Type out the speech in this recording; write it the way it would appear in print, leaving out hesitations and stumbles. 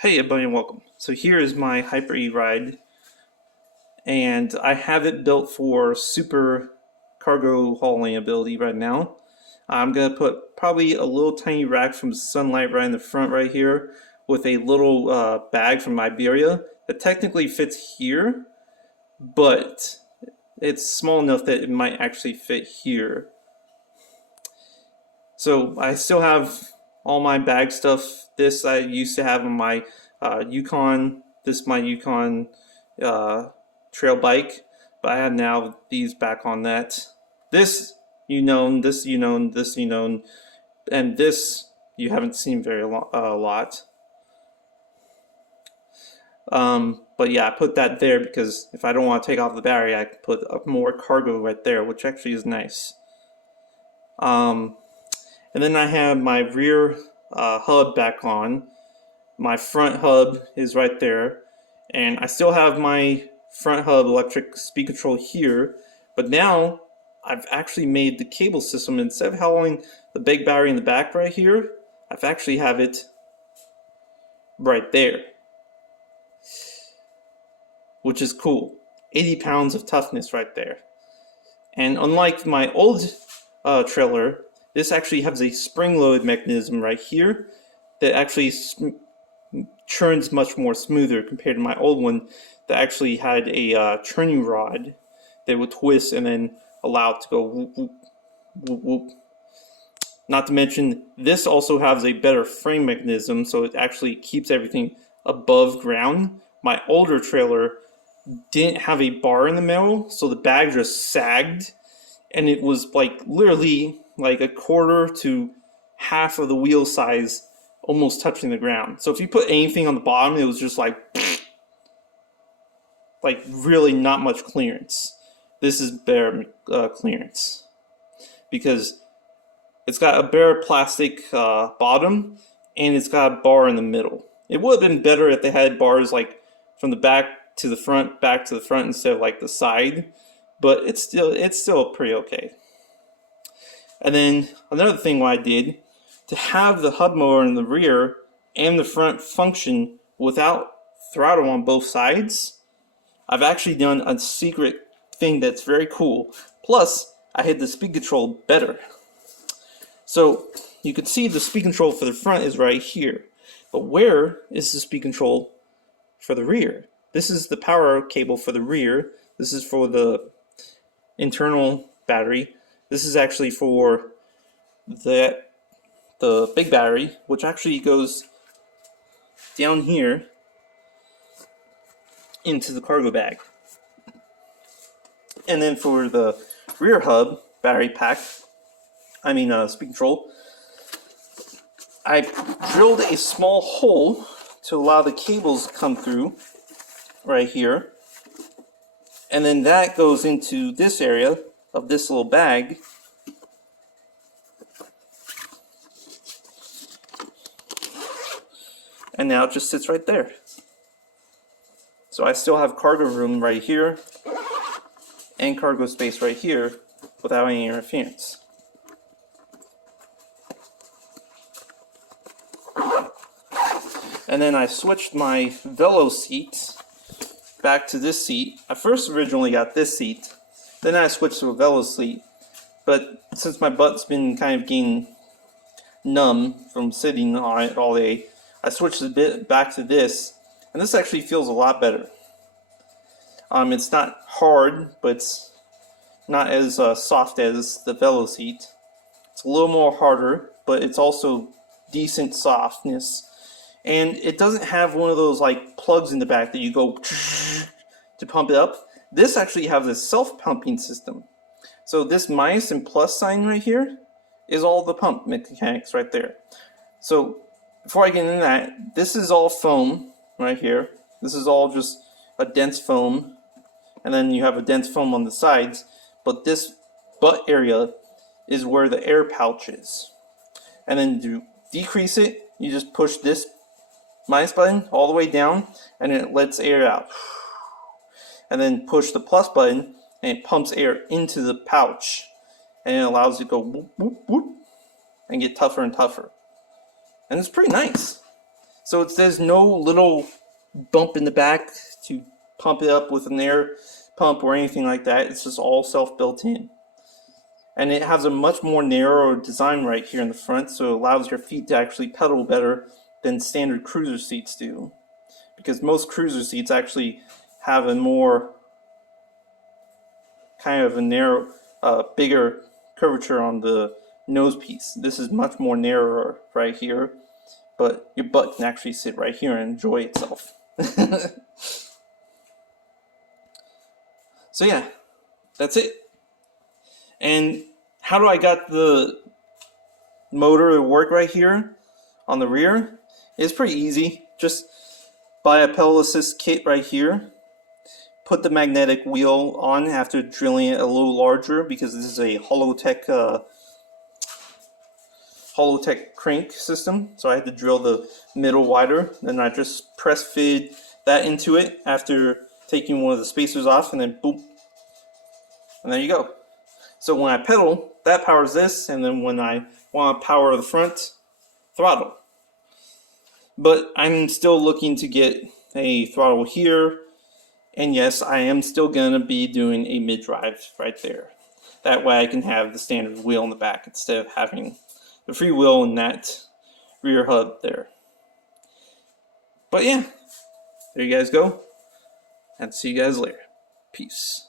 Hey everybody and welcome. So here is my Hyper E-Ride, and I have it built for super cargo hauling ability right now. I'm going to put probably a little tiny rack from Sunlight right in the front right here with a little bag from Iberia that technically fits here, but it's small enough that it might actually fit here. So I still have all my bag stuff. This I used to have on my Yukon. This is my Yukon trail bike, but I have now these back on that. This you know, this you know, this you know, and this you haven't seen a lot. But yeah, I put that there because if I don't want to take off the battery, I can put more cargo right there, which actually is nice. And then I have my rear hub back on. My front hub is right there. And I still have my front hub electric speed control here. But now I've actually made the cable system, instead of having the big battery in the back right here, I've actually have it right there. Which is cool. 80 pounds of toughness right there. And unlike my old trailer, this actually has a spring-loaded mechanism right here that actually churns much more smoother compared to my old one that actually had a churning rod that would twist and then allow it to go whoop, whoop, whoop, whoop. Not to mention, this also has a better frame mechanism, so it actually keeps everything above ground. My older trailer didn't have a bar in the middle, so the bag just sagged, and it was like literally like a quarter to half of the wheel size almost touching the ground. So if you put anything on the bottom, it was just like really not much clearance. This is bare clearance because it's got a bare plastic bottom and it's got a bar in the middle. It would have been better if they had bars like from the back to the front, back to the front instead of like the side, but it's still pretty okay. And then another thing what I did, to have the hub mower in the rear and the front function without throttle on both sides, I've actually done a secret thing that's very cool. Plus, I hit the speed control better. So you can see the speed control for the front is right here. But where is the speed control for the rear? This is the power cable for the rear. This is for the internal battery. This is actually for the big battery, which actually goes down here into the cargo bag. And then for the rear hub battery pack, speed control, I drilled a small hole to allow the cables to come through right here. And then that goes into this area of this little bag. And now it just sits right there. So I still have cargo room right here and cargo space right here without any interference. And then I switched my Velo seat back to this seat. I first originally got this seat, then I switched to a Velo seat, but since my butt's been kind of getting numb from sitting on it all day, I switched a bit back to this, and this actually feels a lot better. It's not hard, but it's not as soft as the Velo seat. It's a little more harder, but it's also decent softness. And it doesn't have one of those like plugs in the back that you go to pump it up. This actually has a self-pumping system. So this minus and plus sign right here is all the pump mechanics right there. So before I get into that, this is all foam right here. This is all just a dense foam. And then you have a dense foam on the sides. But this butt area is where the air pouch is. And then to decrease it, you just push this minus button all the way down and it lets air out. And then push the plus button and it pumps air into the pouch. And it allows you to go whoop, whoop, whoop, and get tougher and tougher. And it's pretty nice. So there's no little bump in the back to pump it up with an air pump or anything like that. It's just all self-built in. And it has a much more narrow design right here in the front, so it allows your feet to actually pedal better than standard cruiser seats do. Because most cruiser seats actually have a more kind of a narrow, bigger curvature on the nose piece. This is much more narrower right here, but your butt can actually sit right here and enjoy itself. So yeah, that's it. And how do I got the motor to work right here on the rear? It's pretty easy. Just buy a pedal assist kit right here. Put the magnetic wheel on after drilling it a little larger, because this is a Holotech crank system. So I had to drill the middle wider. Then I just press fit that into it after taking one of the spacers off, and then boop. And there you go. So when I pedal, that powers this, and then when I want to power the front, throttle. But I'm still looking to get a throttle here, and yes, I am still going to be doing a mid-drive right there. That way I can have the standard wheel in the back instead of having the free wheel in that rear hub there. But yeah, there you guys go, and see you guys later. Peace.